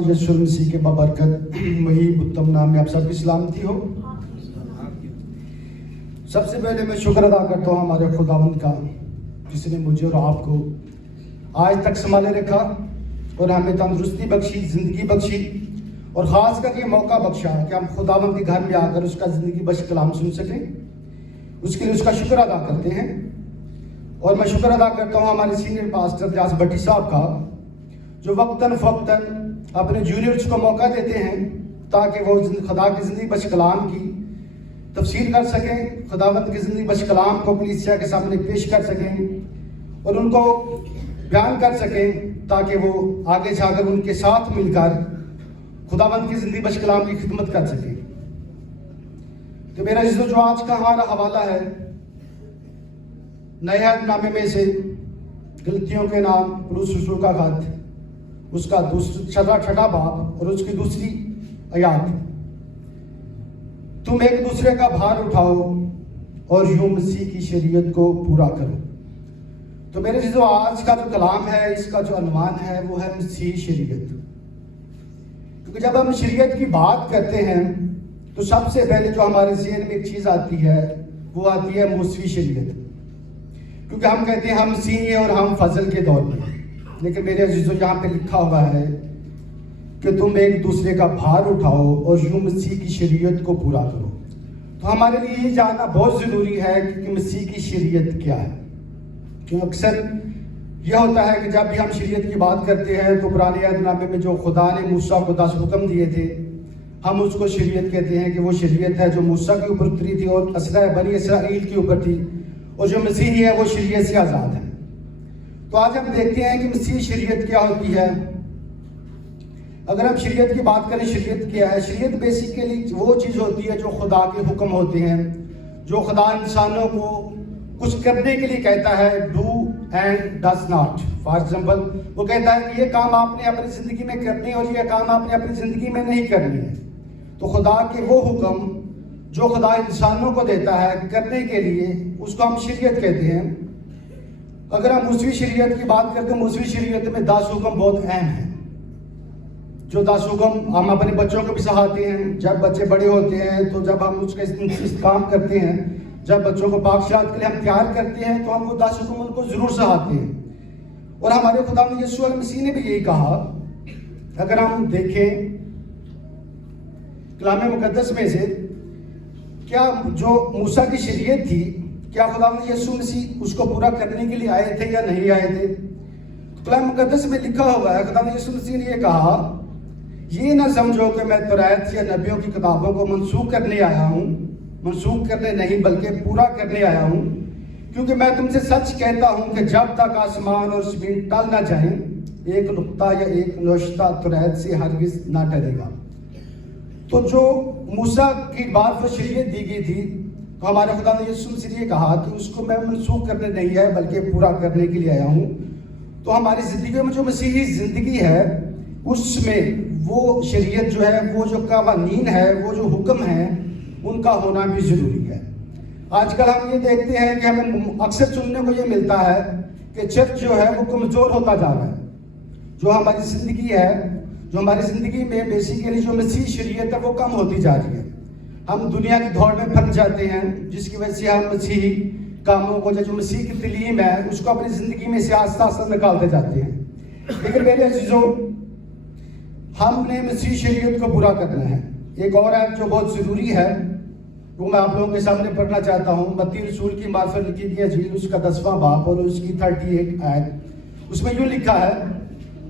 यीशु मसीह के बबरकत वही उत्तम नाम में आप सबकी सलामती हो। सबसे पहले मैं शुक्र अदा करता हूँ हमारे खुदावंद का, जिसने मुझे और आपको आज तक संभाले रखा और हमें तंदुरुस्ती बख्शी, ज़िंदगी बख्शी और ख़ास करके मौका बख्शा कि हम खुदावंद के घर में आकर उसका ज़िंदगी बख्श कलाम सुन सकें। उसके लिए उसका शुक्र अदा करते हैं। और मैं शुक्र अदा करता हूँ हमारे सीनियर पास्टर व्यास भट्टी साहब का, जो वक्तन फ़क्तन अपने जूनियर्स को मौका देते हैं ताकि वो खुदा की ज़िंदगी बख्श कलाम की तफसीर कर सकें, खुदावंद की ज़िंदगी बख्श कलाम को कलीसिया के सामने पेश कर सकें और उनको बयान कर सकें ताकि वो आगे जाकर उनके साथ मिलकर खुदावंद की ज़िंदगी बख्श कलाम की खिदमत कर सकें। तो मेरा जो आज का हमारा हवाला है नए अहदनामे में से गलतियों के नाम पौलुस रसूल का खत, उसका छठा बाब और उसकी दूसरी आयत। तुम एक दूसरे का भार उठाओ और यूं मसीह की शरीयत को पूरा करो। तो मेरे जो आज का जो कलाम है, इसका जो अनवान है वो है मसीह शरीयत। क्योंकि जब हम शरीयत की बात करते हैं तो सबसे पहले जो हमारे ज़हन में एक चीज़ आती है वो आती है मूसवी शरीयत। क्योंकि हम कहते हैं हम मसीही हैं और हम फजल के दौर में, लेकिन मेरे अजीजों यहाँ पे लिखा हुआ है कि तुम एक दूसरे का भार उठाओ और यूं मसीह की शरीयत को पूरा करो। तो हमारे लिए ये जानना बहुत ज़रूरी है कि मसीह की शरीयत क्या है। क्यों अक्सर यह होता है कि जब भी हम शरीयत की बात करते हैं तो पुराने अहदनामे में जो खुदा ने मूसा को 10 हुक्म दिए थे, हम उसको शरीयत कहते हैं कि वो शरीयत है जो मूसा के ऊपर उतरी थी और बनी इसराइल के ऊपर थी, और जो मसीही है वो शरीयत से आज़ाद है। तो आज हम देखते हैं कि मसीह शरीयत क्या होती है। अगर हम शरीयत की बात करें, शरीयत क्या है? शरीयत बेसिकली वो चीज़ होती है जो खुदा के हुक्म होते हैं, जो खुदा इंसानों को कुछ करने के लिए कहता है, do and does not. For example वो कहता है कि ये काम आपने अपनी ज़िंदगी में करनी है और ये काम आपने अपनी ज़िंदगी में नहीं करनी है। तो खुदा के वो हुक्म जो खुदा इंसानों को देता है करने के लिए, उसको हम शरीयत कहते हैं। अगर हम मूसवी शरीयत की बात करते हैं, मूसवी शरीयत में 10 हुक्म बहुत अहम हैं। जो 10 हुक्म हम अपने बच्चों को भी सिखाते हैं। जब बच्चे बड़े होते हैं तो जब हम उसका इस्तेमाल करते हैं, जब बच्चों को पाक शरात के लिए हम तैयार करते हैं तो हम वो 10 हुक्म उनको ज़रूर सिखाते हैं। और हमारे खुदा यीशु मसीह ने भी यही कहा। अगर हम देखें कलाम मुकद्दस में से, क्या जो मूसा की शरीयत थी, क्या खुदा यीशु मसीह उसको पूरा करने के लिए आए थे या नहीं आए थे? कलाम मुकद्दस में लिखा हुआ है, खुदा यीशु मसीह ने ये कहा, ये ना समझो कि मैं तौरात या नबियों की किताबों को मनसूख करने आया हूँ, मनसूख करने नहीं बल्कि पूरा करने आया हूँ। क्योंकि मैं तुमसे सच कहता हूँ कि जब तक आसमान और ज़मीन टल ना जाएं, एक नुक्ता या एक नौशता तौरात से हरगिज़ ना टलेगा। तो जो मूसा की बात पर शरीयत दी गई थी, तो हमारे खुदा ने यीशु मसीह ने कहा कि उसको मैं मनसूख करने नहीं है बल्कि पूरा करने के लिए आया हूँ। तो हमारी ज़िंदगी में जो मसीही ज़िंदगी है उसमें वो शरीयत जो है, वो जो कवानीन है, वो जो हुक्म है, उनका होना भी ज़रूरी है। आजकल हम ये देखते हैं कि हमें अक्सर सुनने को ये मिलता है कि चर्च जो है वो कमज़ोर होता जा रहा है। जो हमारी ज़िंदगी है, जो हमारी ज़िंदगी में बेसिकली जो मसीह शरीयत है वो कम होती जा रही है। हम दुनिया की दौड़ में फंस जाते हैं, जिसकी वजह से हम मसीही कामों को, जो मसीह की तलीम है, उसको अपनी ज़िंदगी में से आस्ता आस्ता निकालते जाते हैं। लेकिन मेरे अजीजों, हमने मसीह शरीयत को पूरा करना है। एक और आयत जो बहुत ज़रूरी है वो मैं आप लोगों के सामने पढ़ना चाहता हूँ। मत्ती रसूल की मार्फत लिखी गई अंजील, उसका 10वां बाब और उसकी 31 आयत। उसमें यूँ लिखा है,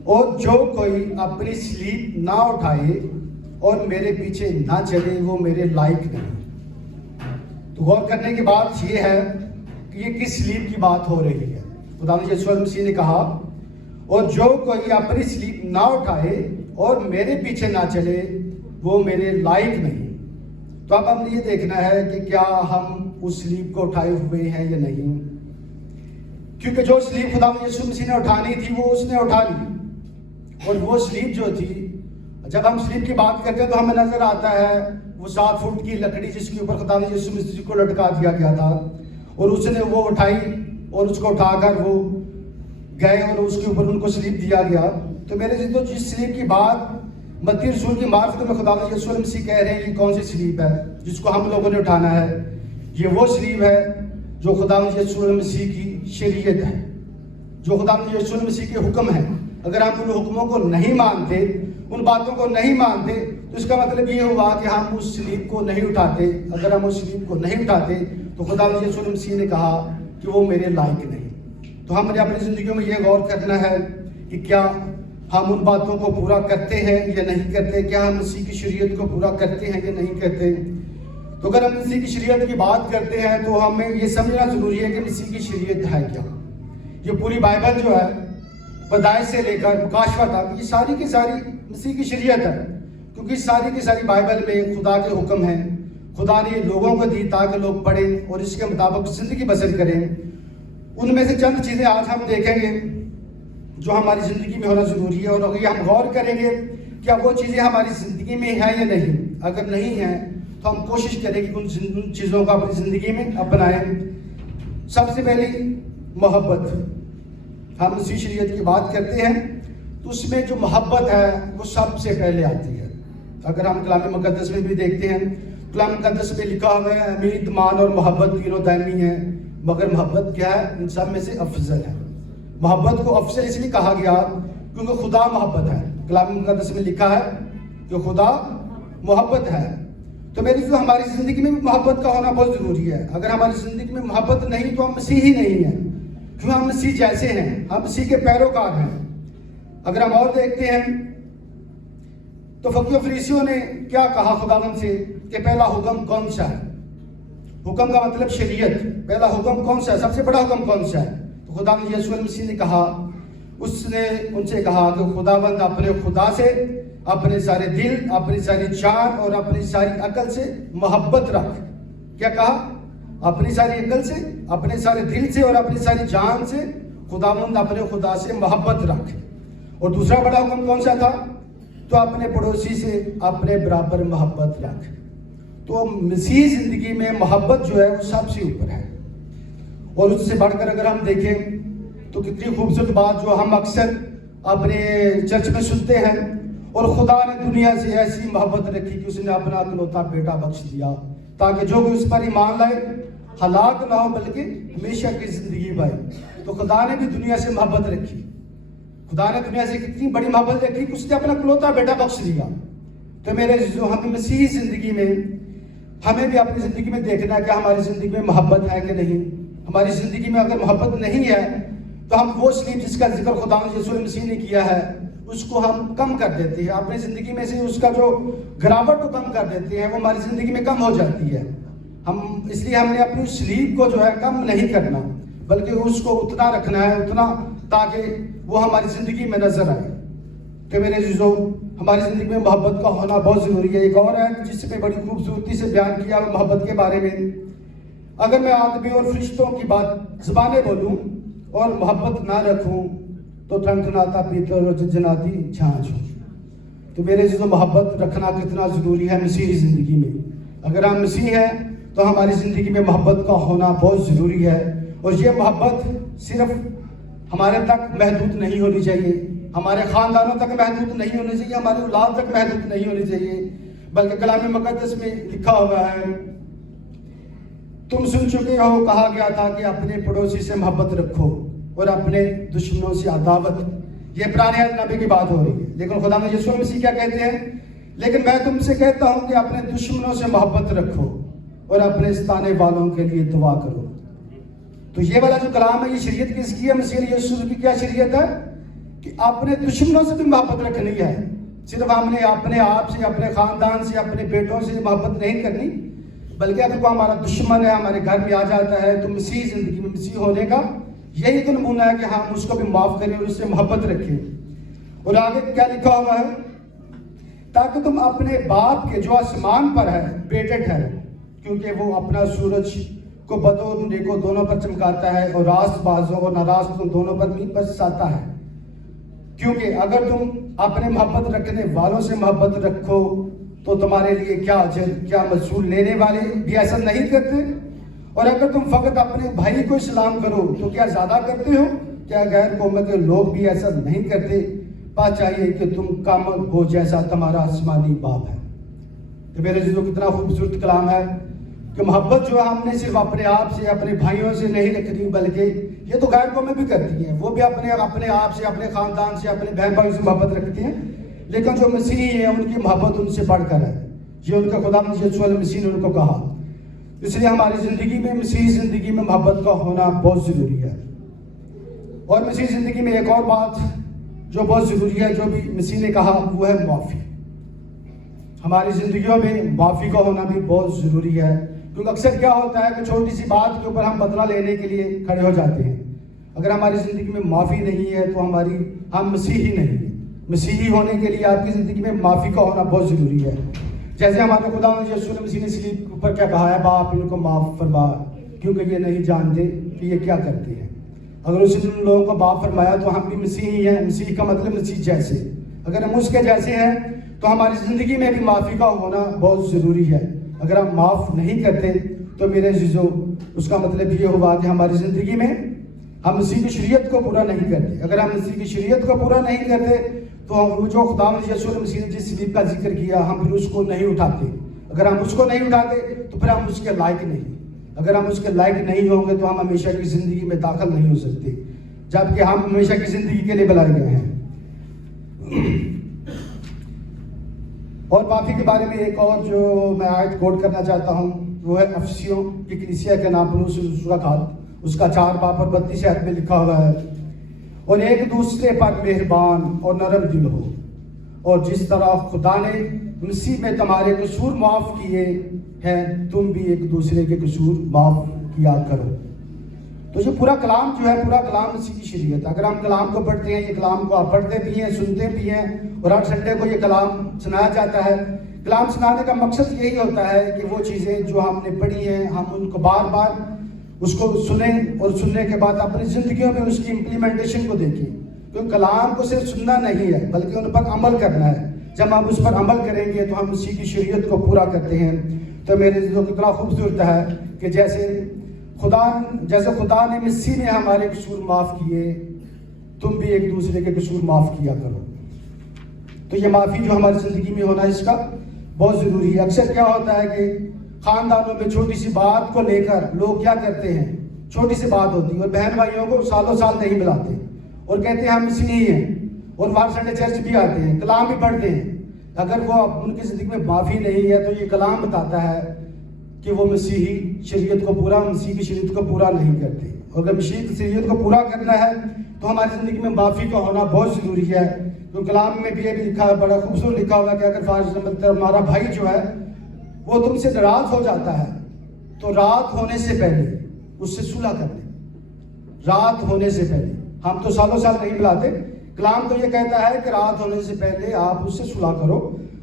और जो कोई अपनी स्लीप ना उठाए और मेरे पीछे ना चले वो मेरे लायक नहीं। तो गौर करने की बात ये है कि ये किस स्लीप की बात हो रही है। खुदा यीशु मसीह ने कहा, और जो कोई अपनी स्लीप ना उठाए और मेरे पीछे ना चले वो मेरे लायक नहीं। तो अब हमने ये देखना है कि क्या हम उस स्लीप को उठाए हुए हैं या नहीं। क्योंकि जो स्लीप खुदा यीशु मसीह ने उठानी थी वो उसने उठा ली। और वो स्लीप जो थी, जब हम स्लीप की बात करते हैं तो हमें नजर आता है वो 7 फुट की लकड़ी जिसके ऊपर खुदा यीशु मसीह को लटका दिया गया था, और उसने वो उठाई और उसको उठाकर वो गए और उसके ऊपर उनको स्लीप दिया गया। तो मेरे जी तो जिस स्लीप की बात मत्ती रसूल की मार्फत में खुदावंद यीशु मसीह कह रहे हैं ये कौन सी सलीब है जिसको हम लोगों ने उठाना है। ये वो सलीब है जो खुदावंद यीशु मसीह की शरीयत है, जो खुदावंद यीशु मसीह के हुक्म है। अगर हम उन हुक्मों को नहीं मानते, उन बातों को नहीं मानते, तो इसका मतलब ये हुआ कि हम उस सलीब को नहीं उठाते। अगर हम उस सलीब को नहीं उठाते तो खुदावंद यीशु मसीह ने कहा कि वो मेरे लायक नहीं। तो हमने अपनी ज़िंदगियों में ये गौर करना है कि क्या हम उन बातों को पूरा करते हैं या नहीं करते, क्या हम मसीह की शरीयत को पूरा करते हैं या नहीं करते। तो अगर हम मसीह की शरीयत की बात करते हैं तो हमें ये समझना ज़रूरी है कि मसीह की शरीयत है क्या। ये पूरी बाइबल जो है पैदाइश से लेकर प्रकाशवा तक ये सारी की सारी मसीह की शरीयत है, क्योंकि सारी की सारी बाइबल में खुदा के हुक्म हैं। खुदा ने लोगों को दी ताकि लोग पढ़ें और इसके मुताबिक ज़िंदगी बसर करें। उनमें से चंद चीज़ें आज हम देखेंगे जो हमारी ज़िंदगी में होना ज़रूरी है, और अगर हम गौर करेंगे क्या वो चीज़ें हमारी ज़िंदगी में हैं या नहीं। अगर नहीं हैं तो हम कोशिश करें कि उन चीज़ों को अपनी ज़िंदगी में अपनाएं। सबसे पहली मोहब्बत। हम मसीह शरीयत की बात करते हैं तो उसमें जो मोहब्बत है वो सबसे पहले आती है। अगर हम कलाम मुकद्दस में भी देखते हैं, कलाम मुकद्दस में लिखा हुआ है उम्मीद, मान और मोहब्बत तीनों दायमी है, मगर मोहब्बत क्या है, इन सब में से अफजल है। मोहब्बत को अफजल इसलिए कहा गया क्योंकि खुदा मोहब्बत है। कलाम मुकद्दस में लिखा है कि खुदा मोहब्बत है। तो मेरी जो हमारी ज़िंदगी में मोहब्बत का होना बहुत ज़रूरी है। अगर हमारी ज़िंदगी में मोहब्बत नहीं तो हम मसीह ही नहीं हैं, क्यों हम मसीह जैसे हैं, हम मसीह के पैरोकार हैं। अगर हम और देखते हैं तो फकीर फरीसियों ने क्या कहा खुदावंद से कि पहला हुक्म कौन सा है। हुक्म का मतलब शरीयत। पहला हुक्म कौन सा है, सबसे बड़ा हुक्म कौन सा है। तो खुदावंद यीशु मसीह ने कहा, उसने उनसे कहा कि खुदावंद अपने खुदा से अपने सारे दिल, अपनी सारी जान और अपनी सारी अकल से मोहब्बत रख। क्या कहा, अपनी सारी अकल से, अपने सारे दिल से और अपनी सारी जान से खुदावंद अपने खुदा से मोहब्बत रख। और दूसरा बड़ा हुक्म कौन सा था, तो अपने पड़ोसी से अपने बराबर मोहब्बत रख। तो मसीह जिंदगी में मोहब्बत जो है वो सबसे ऊपर है। और उससे बढ़कर अगर हम देखें तो कितनी खूबसूरत बात जो हम अक्सर अपने चर्च में सुनते हैं, और खुदा ने दुनिया से ऐसी मोहब्बत रखी कि उसने अपना इकलौता बेटा बख्श दिया ताकि जो भी उस पर ईमान लाए हलाक ना हो बल्कि हमेशा की जिंदगी पाए। तो खुदा ने भी दुनिया से मोहब्बत रखी। खुदा ने दुनिया से कितनी बड़ी मोहब्बत रखी कि उसने अपना इकलौता बेटा बख्श दिया। तो मेरे जो हम मसीही जिंदगी में हमें भी अपनी जिंदगी में देखना है कि हमारी जिंदगी में मोहब्बत है कि नहीं। हमारी जिंदगी में अगर मोहब्बत नहीं है तो हम वो सलीब जिसका जिक्र खुदा यीशु मसीह ने किया है उसको हम कम कर देते हैं। अपनी जिंदगी में से उसका जो गिरावट को कम कर देते हैं, वो हमारी जिंदगी में कम हो जाती है। हम इसलिए हमने अपनी सलीब को जो है कम नहीं करना, बल्कि उसको उतना रखना है, उतना ताकि वो हमारी जिंदगी में नजर आए। तो मेरे जो हमारी जिंदगी में मोहब्बत का होना बहुत जरूरी है। एक और है जिसमें बड़ी खूबसूरती से बयान किया मोहब्बत के बारे में, अगर मैं आदमी और फरिश्तों की बात ज़बानें बोलूं और मोहब्बत ना रखूं तो ठनठनाता पीतल और झनझनाती झांझ हो। तो मेरे जो मोहब्बत रखना कितना ज़रूरी है मसीही ज़िंदगी में। अगर हम मसीह हैं तो हमारी ज़िंदगी में मोहब्बत का होना बहुत ज़रूरी है। और ये मोहब्बत सिर्फ हमारे तक महदूद नहीं होनी चाहिए, हमारे ख़ानदानों तक महदूद नहीं होनी चाहिए, हमारी औलाद तक महदूद नहीं होनी चाहिए, बल्कि कलाम मुक़द्दस में लिखा हुआ है, तुम सुन चुके हो, कहा गया था कि अपने पड़ोसी से मोहब्बत रखो और अपने दुश्मनों से अदावत। ये पुराने नबी की बात हो रही है, लेकिन खुदा में यीशु मसीह क्या कहते हैं, लेकिन मैं तुमसे कहता हूं कि अपने दुश्मनों से मोहब्बत रखो और अपने सताने वालों के लिए दुआ करो। तो ये वाला जो कलाम है ये शरीयत किसकी है, मसीह यीशु की क्या शरीयत है कि अपने दुश्मनों से भी मोहब्बत रखनी है। सिर्फ हमने अपने आप से, अपने खानदान से, अपने बेटों से मोहब्बत नहीं करनी, बल्कि अगर कोई हमारा दुश्मन है हमारे घर में आ जाता है तो मसीह जिंदगी में मसीह होने का यही तो नमूना है कि हम उसको भी माफ करें और उससे मोहब्बत रखें। और आगे क्या लिखा हुआ है, ताकि तुम अपने बाप के जो आसमान पर है बेटे ठहरे, क्योंकि वो अपना सूरज को बदो और नेको दोनों पर चमकाता है और रास्त बाजों और नाराज दोनों पर मीत बरसाता है। क्योंकि अगर तुम अपने मोहब्बत रखने वालों से मोहब्बत रखो तो तुम्हारे लिए क्या अजर, क्या मसूल लेने वाले भी ऐसा नहीं करते। और अगर तुम फकत अपने भाई को सलाम करो तो क्या ज्यादा करते हो, क्या गैर कौम के लोग भी ऐसा नहीं करते। पास चाहिए कि तुम कामल हो जैसा तुम्हारा आसमानी बाप है। तो मेरे जो कितना खूबसूरत कलाम है कि मोहब्बत जो है हमने सिर्फ अपने आप से, अपने भाइयों से नहीं रखनी, बल्कि ये तो गैर कौमें भी करती हैं, वो भी अपने आप से, अपने ख़ानदान से, अपने बहन भाइयों से मोहब्बत रखती हैं, लेकिन जो मसीही हैं उनकी मोहब्बत उनसे बढ़कर है। ये उनका खुदा मसीह ने उनको कहा। इसलिए हमारी ज़िंदगी में, मसीही ज़िंदगी में मोहब्बत का होना बहुत ज़रूरी है। और मसीही ज़िंदगी में एक और बात जो बहुत ज़रूरी है, जो भी मसीह ने कहा, वो है माफ़ी। हमारी ज़िंदगियों में माफ़ी का होना भी बहुत ज़रूरी है, क्योंकि अक्सर क्या होता है कि छोटी सी बात के ऊपर हम बदला लेने के लिए खड़े हो जाते हैं। अगर हमारी ज़िंदगी में माफ़ी नहीं है तो हम मसीही नहीं है। मसीही होने के लिए आपकी ज़िंदगी में माफ़ी का होना बहुत ज़रूरी है। जैसे हमारे खुदा यीशु मसीह ने सलीब के ऊपर क्या कहा है, बाप इनको माफ़ फरमा क्योंकि ये नहीं जानते कि ये क्या करते हैं। अगर उसने उन लोगों को माफ़ फरमाया तो हम भी मसीही हैं। मसीह का मतलब मसीह जैसे, अगर हम उसके जैसे हैं तो हमारी ज़िंदगी में भी माफ़ी का होना बहुत ज़रूरी है। अगर हम माफ़ नहीं करते तो मेरे अज़ीज़ों, उसका मतलब ये हुआ कि हमारी ज़िंदगी में हम मसीह की शरीयत को पूरा नहीं करते। अगर हम मसीह की शरीयत को पूरा नहीं करते तो हम जो खुदा यीशु मसीह ने जिस सलीब का जिक्र किया, हम फिर उसको नहीं उठाते। अगर हम उसको नहीं उठाते तो फिर हम उसके लायक नहीं। अगर हम उसके लायक नहीं होंगे तो हम हमेशा की ज़िंदगी में दाखिल नहीं हो सकते, जबकि हम हमेशा की ज़िंदगी के लिए बुलाए गए हैं। और माफ़ी के बारे में एक और जो मैं आयत कोट करना चाहता हूँ, वो है अफसियों की कलीसिया के नाम उसका 4 बाब और 32 आयत में लिखा हुआ है, और एक दूसरे पर मेहरबान और नरम दिल हो, और जिस तरह खुदा ने मसीह में तुम्हारे कसूर माफ़ किए हैं, तुम भी एक दूसरे के कसूर माफ़ किया करो। तो ये पूरा कलाम जो है, पूरा कलाम मसीह की शरीयत है। अगर हम कलाम को पढ़ते हैं, ये कलाम को आप पढ़ते भी हैं, सुनते भी हैं, और हर संडे को ये कलाम सुनाया जाता है। कलाम सुनाने का मकसद यही होता है कि वो चीज़ें जो हमने पढ़ी हैं, हम उनको बार बार उसको सुने, और सुनने के बाद अपनी ज़िंदगियों में उसकी इम्प्लीमेंटेशन को देखें। क्योंकि कलाम को सिर्फ सुनना नहीं है, बल्कि उन पर अमल करना है। जब हम उस पर अमल करेंगे तो हम मसीह की शरीयत को पूरा करते हैं। तो मेरे जो कितना खूबसूरत है कि जैसे खुदा ने मसीह में हमारे कसूर माफ़ किए, तुम भी एक दूसरे के कसूर माफ़ किया करो। तो ये माफ़ी जो हमारी ज़िंदगी में होना, इसका बहुत ज़रूरी है। अक्सर क्या होता है कि ख़ानदानों में छोटी सी बात को लेकर लोग क्या करते हैं, छोटी सी बात होती है और बहन भाइयों को सालों साल नहीं मिलाते और कहते हैं हम मसीही हैं, और बाहर संडे चर्च भी आते हैं, कलाम भी पढ़ते हैं। अगर वो उनकी ज़िंदगी में माफ़ी नहीं है तो ये कलाम बताता है कि वो मसीही शरीयत को पूरा, मसीह की शरीयत को पूरा नहीं करते। और अगर मसीह की शरीयत को पूरा करना है तो हमारी ज़िंदगी में माफ़ी का होना बहुत ज़रूरी है। तो कलाम में भी ये भी लिखा है, बड़ा खूबसूरत लिखा हुआ है कि अगर हमारा भाई जो है वो तुमसे नाराज़ हो जाता है तो रात होने से पहले उससे सुलह कर ले। रात होने से पहले, हम तो सालों साल नहीं बुलाते, कलाम तो ये कहता है कि रात होने से पहले आप उससे सुलह करो।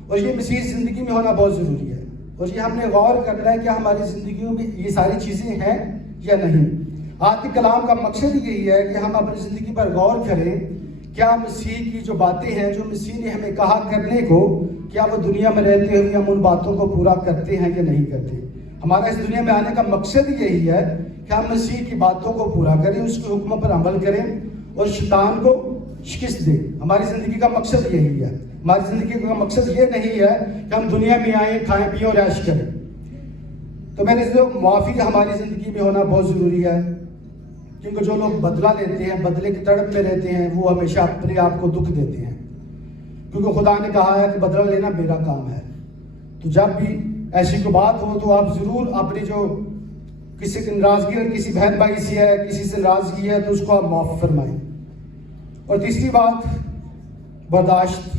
और ये मसीह ज़िंदगी में होना बहुत ज़रूरी है। और ये हमने गौर करना है कि हमारी ज़िंदगियों में ये सारी चीज़ें हैं या नहीं। आज के कलाम का मकसद यही है कि हम अपनी ज़िंदगी पर गौर करें, क्या मसीह की जो बातें हैं, जो मसीह ने हमें कहा करने को, क्या वो दुनिया में रहते हुए हम उन बातों को पूरा करते हैं या नहीं करते। हमारा इस दुनिया में आने का मकसद यही है कि हम मसीह की बातों को पूरा करें, उसके हुक्मों पर अमल करें और शैतान को शिकस्त दें। हमारी ज़िंदगी का मकसद यही है। हमारी ज़िंदगी का मकसद ये नहीं है कि हम दुनिया में आए, खाएं पिएं और ऐश करें। तो मैंने जो माफ़ी हमारी ज़िंदगी में होना बहुत ज़रूरी है, क्योंकि जो लोग बदला लेते हैं, बदले की तड़प में रहते हैं, वो हमेशा अपने आप को दुख देते हैं। क्योंकि खुदा ने कहा है कि बदला लेना मेरा काम है। तो जब भी ऐसी कोई बात हो तो आप ज़रूर अपनी जो किसी की नाराज़गी और किसी बहन भाई से है, किसी से नाराज़गी है, तो उसको आप माफ़ फरमाएं। और तीसरी बात, बर्दाश्त,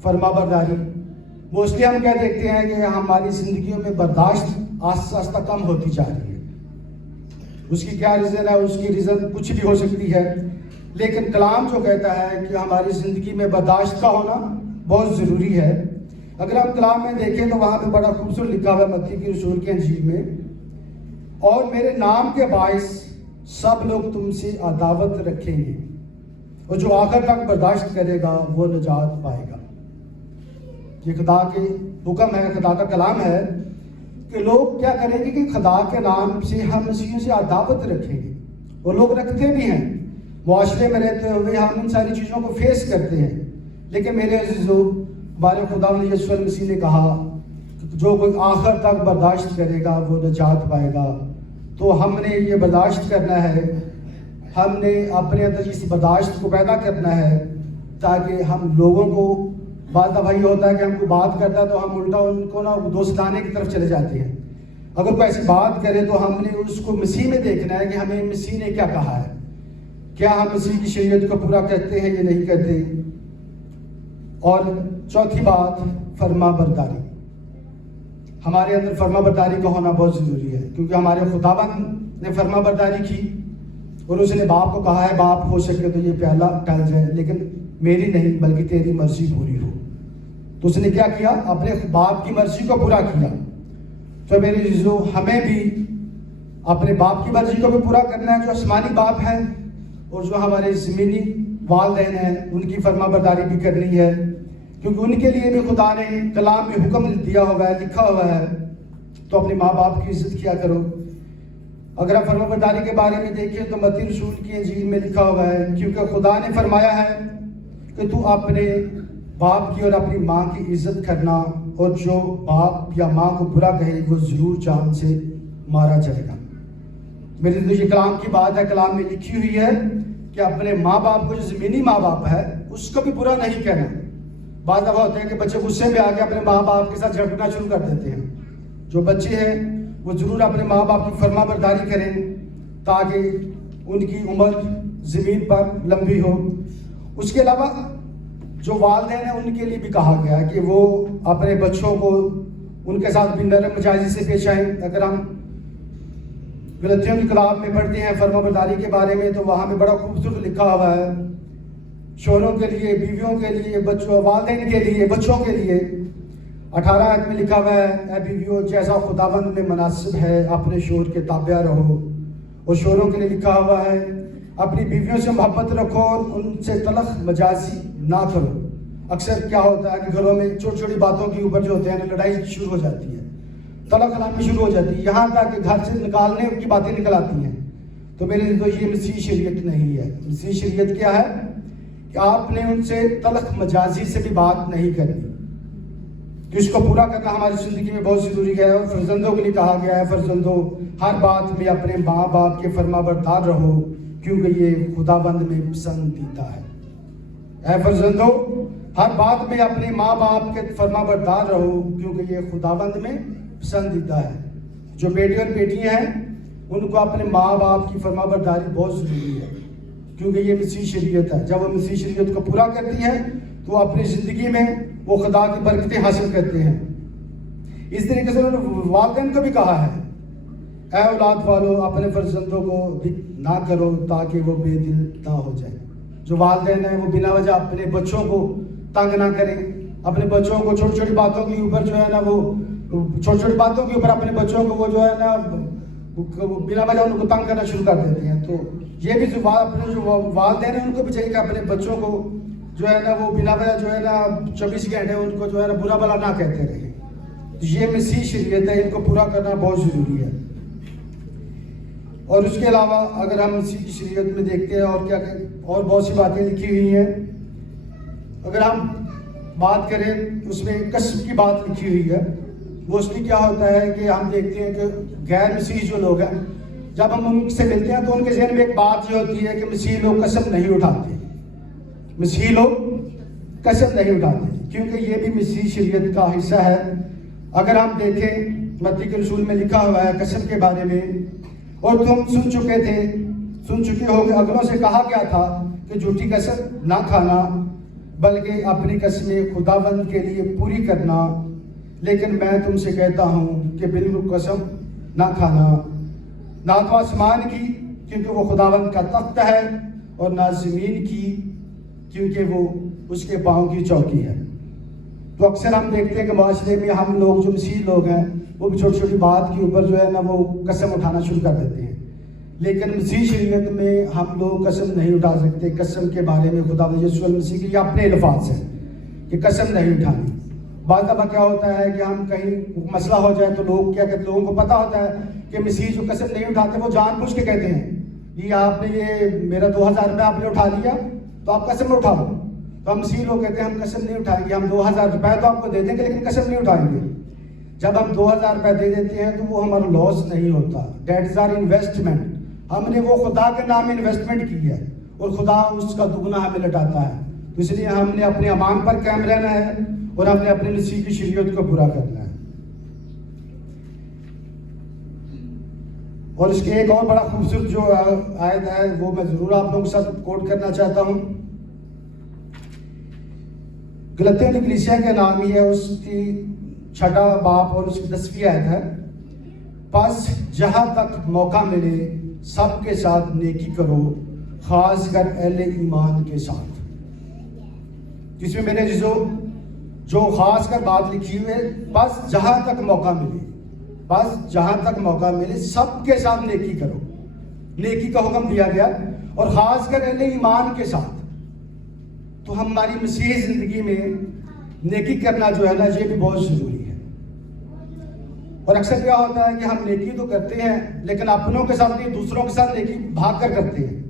फरमा बरदारी। मोस्टली हम क्या देखते हैं कि हमारी ज़िंदगियों में बर्दाश्त आस्ता आस्ता कम होती जा रही है। उसकी क्या रीज़न है? उसकी रीज़न कुछ भी हो सकती है, लेकिन कलाम जो कहता है कि हमारी ज़िंदगी में बर्दाश्त का होना बहुत ज़रूरी है। अगर हम कलाम में देखें तो वहाँ पे बड़ा खूबसूरत लिखा हुआ है मत्ती की रसूल की अंजील में, और मेरे नाम के बायस सब लोग तुमसे अदावत रखेंगे, और जो आखिर तक बर्दाश्त करेगा वो निजात पाएगा। ये खुदा के हुक्म है, खुदा का कलाम है कि लोग क्या करेंगे कि खुदा के नाम से हम मसीह से अदावत रखेंगे, और लोग रखते भी हैं। معاشرے میں رہتے ہوئے ہم ان ساری چیزوں کو فیس کرتے ہیں. لیکن میرے عزیزو، ہمارے خداوند یسوع مسیح نے کہا جو کوئی آخر تک برداشت کرے گا وہ نجات پائے گا. تو ہم نے یہ برداشت کرنا ہے، ہم نے اپنے اندر اس برداشت کو پیدا کرنا ہے تاکہ ہم لوگوں کو، بعض دفعہ یہ ہوتا ہے کہ ہم کو بات کرتا ہے تو ہم الٹا ان کو نا دوستانے کی طرف چلے جاتے ہیں. اگر کوئی ایسی بات کرے تو ہم نے اس کو مسیح میں دیکھنا ہے کہ ہمیں مسیح نے کیا کہا ہے. کیا ہم مسیح کی شریعت کو پورا کرتے ہیں یا نہیں کرتے. اور چوتھی بات، فرما برداری. ہمارے اندر فرما برداری کا ہونا بہت ضروری ہے، کیونکہ ہمارے خداوند نے فرما برداری کی اور اس نے باپ کو کہا ہے باپ ہو سکے تو یہ پیالہ ٹل جائے لیکن میری نہیں بلکہ تیری مرضی پوری ہو. تو اس نے کیا کیا؟ اپنے باپ کی مرضی کو پورا کیا. تو میرے عزیزو، ہمیں بھی اپنے باپ کی مرضی کو بھی پورا کرنا ہے جو آسمانی باپ ہے، اور جو ہمارے زمینی والدین ہیں ان کی فرما برداری بھی کرنی ہے، کیونکہ ان کے لیے بھی خدا نے کلام میں حکم دیا ہوا ہے، لکھا ہوا ہے. تو اپنے ماں باپ کی عزت کیا کرو. اگر آپ فرما برداری کے بارے میں دیکھیں تو متی رسول کی انجیل میں لکھا ہوا ہے، کیونکہ خدا نے فرمایا ہے کہ تو اپنے باپ کی اور اپنی ماں کی عزت کرنا، اور جو باپ یا ماں کو برا کہے وہ ضرور جان سے مارا جائے گا. میرے تو یہ کلام کی بات ہے، کلام میں لکھی ہوئی ہے کہ اپنے ماں باپ کو، جو زمینی ماں باپ ہے اس کو بھی برا نہیں کہنا. بعض دفعہ ہوتے ہیں کہ بچے غصے میں آ کے اپنے ماں باپ کے ساتھ جھگڑنا شروع کر دیتے ہیں. جو بچے ہیں وہ ضرور اپنے ماں باپ کی فرما برداری کریں تاکہ ان کی عمر زمین پر لمبی ہو. اس کے علاوہ جو والدین ہیں ان کے لیے بھی کہا گیا ہے کہ وہ اپنے بچوں کو ان کے ساتھ بھی نرم مزاجی سے پیش آئیں. اگر ہم غلطیوں کی کتاب میں پڑھتے ہیں فرما برداری کے بارے میں تو وہاں میں بڑا خوبصورت لکھا ہوا ہے، شوہروں کے لیے، بیویوں کے لیے، بچوں، والدین کے لیے، بچوں کے لیے. 18 آیت میں لکھا ہوا ہے، اے بیویوں جیسا خداوند میں مناسب ہے اپنے شوہر کے تابع رہو. اور شوہروں کے لیے لکھا ہوا ہے اپنی بیویوں سے محبت رکھو اور ان سے تلخ مجازی نہ کرو. اکثر کیا ہوتا ہے کہ گھروں میں چھوٹی چھوٹی باتوں کے اوپر جو ہوتے ہیں لڑائی شروع ہو جاتی ہے، طلاق کلامی شروع ہو جاتی ہے، یہاں تک کہ گھر سے نکالنے کی باتیں نکل آتی ہیں. تو میرے لیے تو یہ مسیح شریعت نہیں ہے. مسیح شریعت کیا ہے کہ آپ نے ان سے تلخ مجازی سے بھی بات نہیں کرنی. تو اس کو پورا کرنا ہماری زندگی میں بہت ضروری ہے. اور فرزندوں کے لیے کہا گیا ہے، فرزندوں ہر بات میں اپنے ماں باپ کے فرما بردار رہو کیونکہ یہ خداوند میں پسندیدہ ہے. اے فرزندوں ہر بات میں اپنے ماں باپ کے فرما بردار رہو کیونکہ یہ خداوند میں پسندیدہ ہے. جو بیٹے اور بیٹیاں ہیں ان کو اپنے ماں باپ کی فرما برداری بہت ضروری ہے کیونکہ یہ مسیح شریعت ہے. جب وہ مسیح شریعت کو پورا کرتی ہے تو اپنی زندگی میں وہ خدا کی برکتیں حاصل کرتے ہیں. اس طریقے سے انہوں نے والدین کو بھی کہا ہے، اے اولاد والو اپنے فرزندوں کو نہ کرو تاکہ وہ بے دل نہ ہو جائے. جو والدین ہیں وہ بنا وجہ اپنے بچوں کو تنگ نہ کریں. اپنے بچوں کو چھوٹی چھوٹی باتوں کے اوپر جو ہے نا وہ چھوٹی چھوٹی باتوں کے اوپر اپنے بچوں کو وہ جو ہے نا بنا وجہ ان کو تنگ کرنا شروع کر دیتے ہیں. تو یہ بھی جو اپنے جو والدین ہیں ان کو بھی چاہیے کہ اپنے بچوں کو جو ہے نا وہ بنا وجہ جو ہے نا 24 گھنٹے ان کو جو ہے نا برا بلا نہ کہتے رہے. یہ مسیح شریعت ہے، ان کو پورا کرنا بہت ضروری ہے. اور اس کے علاوہ اگر ہم مسیح کی شریعت میں دیکھتے ہیں اور کیا کہ اور بہت سی باتیں لکھی ہوئی ہیں. اگر ہم بات کریں اس میں قسم کی بات لکھی ہوئی ہے. موسٹلی کیا ہوتا ہے کہ ہم دیکھتے ہیں کہ غیر مسیح جو لوگ ہیں جب ہم ان سے ملتے ہیں تو ان کے ذہن میں ایک بات یہ ہوتی ہے کہ مسیح لوگ قسم نہیں اٹھاتے. مسیح لوگ قسم نہیں اٹھاتے کیونکہ یہ بھی مسیح شریعت کا حصہ ہے. اگر ہم دیکھیں متی کے رسول میں لکھا ہوا ہے قسم کے بارے میں، اور تم سن چکے ہو کہ اگلوں سے کہا گیا تھا کہ جھوٹی قسم نہ کھانا بلکہ اپنی قسمیں خداوند کے لیے پوری کرنا. لیکن میں تم سے کہتا ہوں کہ بالکل قسم نہ کھانا، نہ تو آسمان کی کیونکہ وہ خداوند کا تخت ہے اور نہ زمین کی کیونکہ وہ اس کے پاؤں کی چوکی ہے. تو اکثر ہم دیکھتے ہیں کہ معاشرے میں ہم لوگ جو مسیح لوگ ہیں وہ بھی چھوٹی چھوٹی بات کے اوپر جو ہے نا وہ قسم اٹھانا شروع کر دیتے ہیں. لیکن مسیح شریعت میں ہم لوگ قسم نہیں اٹھا سکتے. قسم کے بارے میں خدا یسوع مسیح کے یہ اپنے الفاظ ہیں کہ قسم نہیں اٹھانی. بعض دفعہ کیا ہوتا ہے کہ ہم کہیں مسئلہ ہو جائے تو لوگ کیا کہتے ہیں، لوگوں کو پتہ ہوتا ہے کہ مسیح جو قسم نہیں اٹھاتے وہ جان بوجھ کے کہتے ہیں یہ آپ نے یہ میرا 2000 روپے آپ نے اٹھا لیا تو آپ قسم میں اٹھاؤ. تو ہم مسیح لوگ کہتے ہیں ہم قسم نہیں اٹھائیں گے, ہم 2000 روپے تو آپ کو دے دیں گے لیکن قسم نہیں اٹھائیں گے. جب ہم 2000 روپے دے دیتے ہیں تو وہ ہمارا لاس نہیں ہوتا. That is our investment. ہم نے وہ خدا کے نام انویسٹمنٹ کی ہے اور خدا اس کا دگنا ہمیں لٹاتا ہے. تو اس لیے ہم نے اپنے ایمان پر قائم رہنا ہے اور ہم نے اپنے مسیح کی شریعت کو پورا کرنا ہے. اور اس کے ایک اور بڑا خوبصورت جو آیت ہے وہ میں ضرور آپ لوگوں کے ساتھ کوٹ کرنا چاہتا ہوں. گلتیوں کی کلیسیا کا نام ہی ہے, اس کی 6 باب اور اس کی 10ویں آیت ہے. پس جہاں تک موقع ملے سب کے ساتھ نیکی کرو, خاص کر اہل ایمان کے ساتھ. جس میں میرے جو خاص کر بات لکھی ہوئی ہے, بس جہاں تک موقع ملے, بس جہاں تک موقع ملے سب کے ساتھ نیکی کرو. نیکی کا حکم دیا گیا اور خاص کر اہل ایمان کے ساتھ. تو ہماری مسیحی زندگی میں نیکی کرنا جو ہے نا یہ بھی بہت ضروری ہے. اور اکثر کیا ہوتا ہے کہ ہم نیکی تو کرتے ہیں لیکن اپنوں کے ساتھ نہیں, دوسروں کے ساتھ نیکی بھاگ کر کرتے ہیں.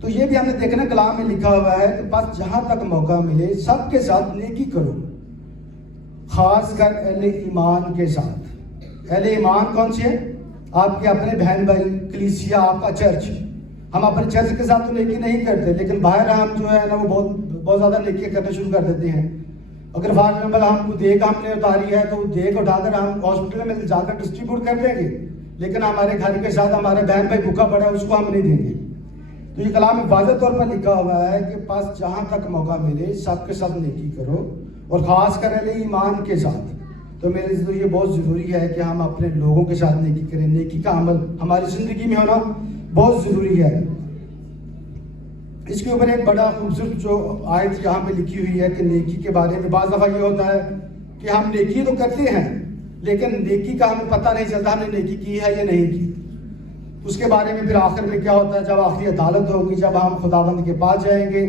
تو یہ بھی ہم نے دیکھنا کلام میں لکھا ہوا ہے کہ بس جہاں تک موقع ملے سب کے ساتھ نیکی کرو, خاص کر اہل ایمان کے ساتھ. اہل ایمان کون سے ہیں؟ آپ کے اپنے بہن بھائی, کلیسیا, آپ کا چرچ. ہم اپنے چرچ کے ساتھ تو نیکی نہیں کرتے لیکن باہر ہم جو ہے نا وہ بہت زیادہ نیکی کرنا شروع کر دیتے ہیں. اگر فار ایگزامپل ہم کو دیگ ہم نے اتاری ہے تو دیگ اٹھا کر ہم ہاسپٹل میں جا کر ڈسٹریبیوٹ کر دیں گے, لیکن ہمارے گھر کے ساتھ ہمارے بہن بھائی بھوکا پڑا ہے اس کو ہم نہیں دیں گے. تو یہ کلام میں واضح طور پر لکھا ہوا ہے کہ پس جہاں تک موقع ملے سب کے ساتھ نیکی کرو اور خاص کر اہل ایمان کے ساتھ. تو میرے لیے یہ بہت ضروری ہے کہ ہم اپنے لوگوں کے ساتھ نیکی کریں. نیکی کا عمل ہماری زندگی میں ہونا بہت ضروری ہے. اس کے اوپر ایک بڑا خوبصورت جو آیت یہاں پہ لکھی ہوئی ہے کہ نیکی کے بارے میں بعض دفعہ یہ ہوتا ہے کہ ہم نیکی تو کرتے ہیں لیکن نیکی کا ہمیں پتہ نہیں چلتا ہم نے نیکی کی ہے یا نہیں کی. اس کے بارے میں پھر آخر میں کیا ہوتا ہے, جب آخری عدالت ہوگی, جب ہم خداوند کے پاس جائیں گے,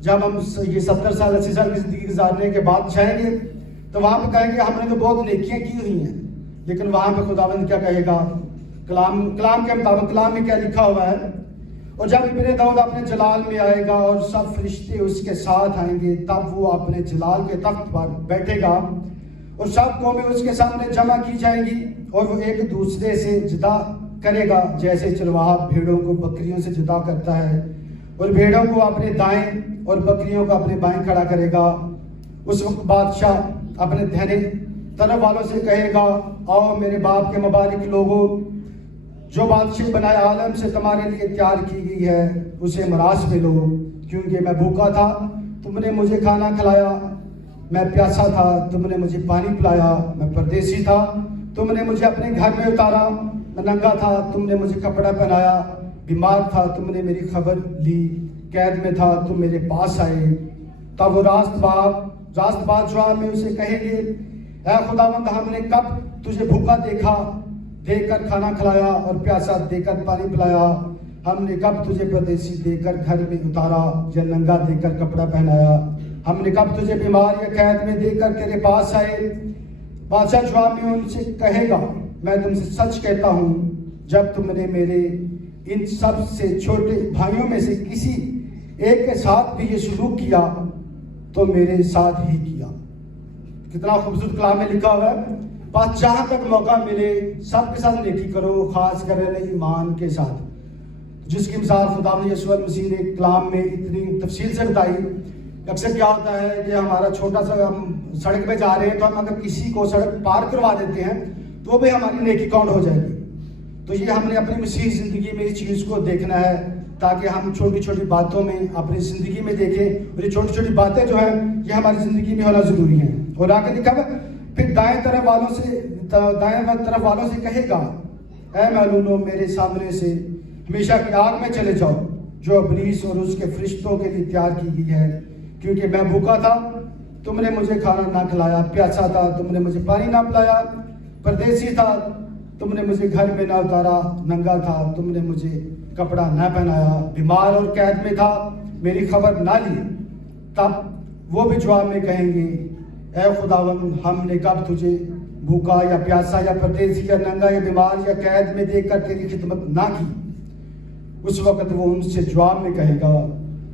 جب ہم یہ 70 سال 80 سال کی زندگی گزارنے کے بعد جائیں گے تو وہاں پہ کہیں گے ہم نے تو بہت نیکیاں کی ہوئی ہیں. لیکن وہاں پہ خداوند کیا کہے گا؟ کلام کے مطابق کلام میں کیا لکھا ہوا ہے, اور جب ابن داؤد اپنے جلال میں آئے گا اور سب فرشتے اس کے ساتھ آئیں گے تب وہ اپنے جلال کے تخت پر بیٹھے گا اور سب قومیں اس کے سامنے جمع کی جائیں گی اور وہ ایک دوسرے سے جدا کرے گا جیسے چرواہا بھیڑوں کو بکریوں سے جدا کرتا ہے, اور بھیڑوں کو اپنے دائیں اور بکریوں کو اپنے بائیں کھڑا کرے گا. اس وقت بادشاہ اپنے دہنے طرف والوں سے کہے گا, آؤ میرے باپ کے مبارک لوگوں, جو بادشاہ بنائے عالم سے تمہارے لیے تیار کی گئی ہے اسے مراس میں لو, کیونکہ میں بھوکا تھا تم نے مجھے کھانا کھلایا, میں پیاسا تھا تم نے مجھے پانی پلایا, میں پردیسی تھا تم نے مجھے اپنے گھر میں اتارا, میں ننگا تھا تم نے مجھے کپڑا پہنایا, بیمار تھا تم نے میری خبر لی, قید میں تھا تم میرے پاس آئے. تب وہ راست بادشاہ میں اسے کہیں گے, اے خداوند ہم نے کب تجھے بھوکا دیکھا دیکھ کر کھانا کھلایا اور پیاسا دیکھ کر پانی پلایا, ہم نے کب تجھے پردیسی دیکھ کر گھر میں اتارا یا ننگا دیکھ کر کپڑا پہنایا, ہم نے کب تجھے بیمار یا قید میں دیکھ کر تیرے پاس آئے. بادشاہ جواب میں ان سے کہے گا, میں تم سے سچ کہتا ہوں جب تم نے میرے ان سب سے چھوٹے بھائیوں میں سے کسی ایک کے ساتھ بھی یہ سلوک کیا تو میرے ساتھ ہی کیا. کتنا خوبصورت کلام میں لکھا ہوا ہے, بس جہاں تک موقع ملے سب کے ساتھ نیکی کرو, خاص کر اہل ایمان کے ساتھ. جس کی مثال خداوند یسوع مسیح نے کلام میں اتنی تفصیل سے بتائی. اکثر کیا ہوتا ہے کہ ہمارا چھوٹا سا ہم سڑک پہ جا رہے ہیں تو ہم اگر کسی کو سڑک پار کروا دیتے ہیں تو وہ بھی ہماری نیکی کاؤنٹ ہو جائے گی. تو یہ ہم نے اپنی مسیحی زندگی میں اس چیز کو دیکھنا ہے تاکہ ہم چھوٹی چھوٹی باتوں میں اپنی زندگی میں دیکھیں, اور یہ چھوٹی چھوٹی باتیں جو ہیں یہ ہماری زندگی میں ہونا ضروری ہیں. اور آگے لکھا ہے, پھر دائیں طرف والوں سے کہے گا, اے معلومو میرے سامنے سے ہمیشہ کی آگ میں چلے جاؤ جو ابلیس اور اس کے فرشتوں کے لیے تیار کی گئی ہے, کیونکہ میں بھوکا تھا تم نے مجھے کھانا نہ کھلایا, پیاسا تھا تم نے مجھے پانی نہ پلایا, پردیسی تھا تم نے مجھے گھر میں نہ اتارا, ننگا تھا تم نے مجھے کپڑا نہ پہنایا, بیمار اور قید میں تھا میری خبر نہ لی. تب وہ بھی جواب میں کہیں گے, اے خداوند ہم نے کب تجھے بھوکا یا پیاسا یا پردیسی یا ننگا یا بیمار یا قید میں دیکھ کر تیری خدمت نہ کی. اس وقت وہ ان سے جواب میں کہے گا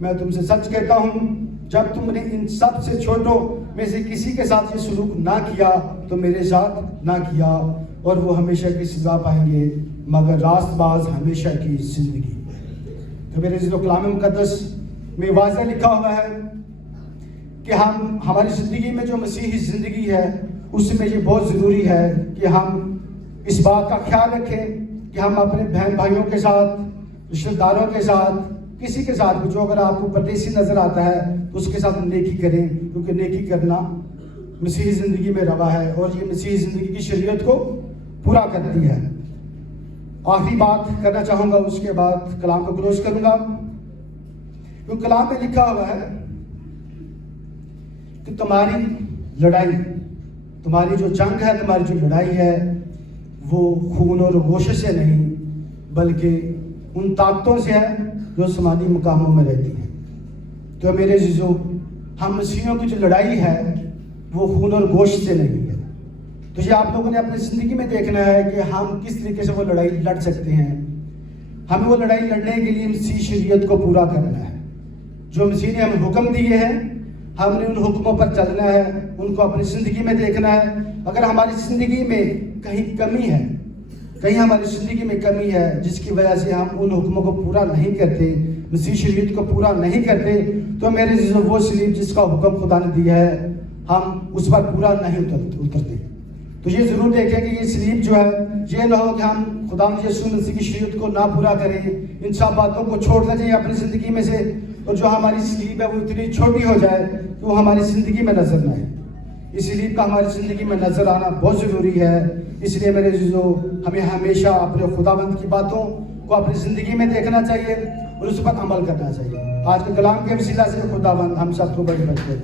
میں تم سے سچ کہتا ہوں جب تم نے ان سب سے چھوٹوں میں سے کسی کے ساتھ یہ سلوک نہ کیا تو میرے ساتھ نہ کیا، اور وہ ہمیشہ کی سزا پائیں گے مگر راست باز ہمیشہ کی زندگی۔ تو میرے عزیزو، کلام مقدس میں واضح لکھا ہوا ہے کہ ہماری زندگی میں جو مسیحی زندگی ہے اس میں یہ بہت ضروری ہے کہ ہم اس بات کا خیال رکھیں کہ ہم اپنے بہن بھائیوں کے ساتھ، رشتہ داروں کے ساتھ، کسی کے ساتھ بھی جو اگر آپ کو پردیسی نظر آتا ہے تو اس کے ساتھ نیکی کریں، کیونکہ نیکی کرنا مسیحی زندگی میں روا ہے اور یہ مسیحی زندگی کی شریعت کو پورا کرتی ہے۔ آخری بات کرنا چاہوں گا، اس کے بعد کلام کو کلوز کروں گا، کیونکہ کلام میں لکھا ہوا ہے کہ تمہاری لڑائی، تمہاری جو جنگ ہے، تمہاری جو لڑائی ہے وہ خون اور گوشت سے نہیں بلکہ ان طاقتوں سے ہے جو سماجی مقاموں میں رہتی ہیں۔ تو میرے عزیزو، ہم مسیحیوں کی جو لڑائی ہے وہ خون اور گوشت سے نہیں ہے۔ تو یہ آپ لوگوں نے اپنی زندگی میں دیکھنا ہے کہ ہم کس طریقے سے وہ لڑائی لڑ سکتے ہیں۔ ہمیں وہ لڑائی لڑنے کے لیے مسیح شریعت کو پورا کرنا ہے۔ جو مسیح نے ہمیں حکم دیے ہیں ہم نے ان حکموں پر چلنا ہے، ان کو اپنی زندگی میں دیکھنا ہے۔ اگر ہماری زندگی میں کہیں کمی ہے، کہیں ہماری زندگی میں کمی ہے جس کی وجہ سے ہم ان حکموں کو پورا نہیں کرتے، مسیح شریعت کو پورا نہیں کرتے، تو میرے عزیزو وہ سلیب جس کا حکم خدا نے دیا ہے ہم اس پر پورا نہیں اترتے۔ تو یہ ضرور دیکھیں کہ یہ سلیب جو ہے یہ نہ ہو کہ ہم خدا یسوع مسیح کی شریعت کو نہ پورا کریں، ان سب باتوں کو چھوڑنا چاہیے اپنی زندگی میں سے، اور جو ہماری سلیب ہے وہ اتنی چھوٹی ہو جائے کہ وہ ہماری زندگی میں نظر نہ آئے۔ اس سلیب کا ہماری زندگی میں نظر آنا بہت ضروری ہے۔ اس لیے میرے عزیزو، ہمیں ہمیشہ اپنے خداوند کی باتوں کو اپنی زندگی میں دیکھنا چاہیے اور اس پر عمل کرنا چاہیے۔ آج کے کلام کے وسیلہ سے خداوند ہم سب کو بڑی برکت دے۔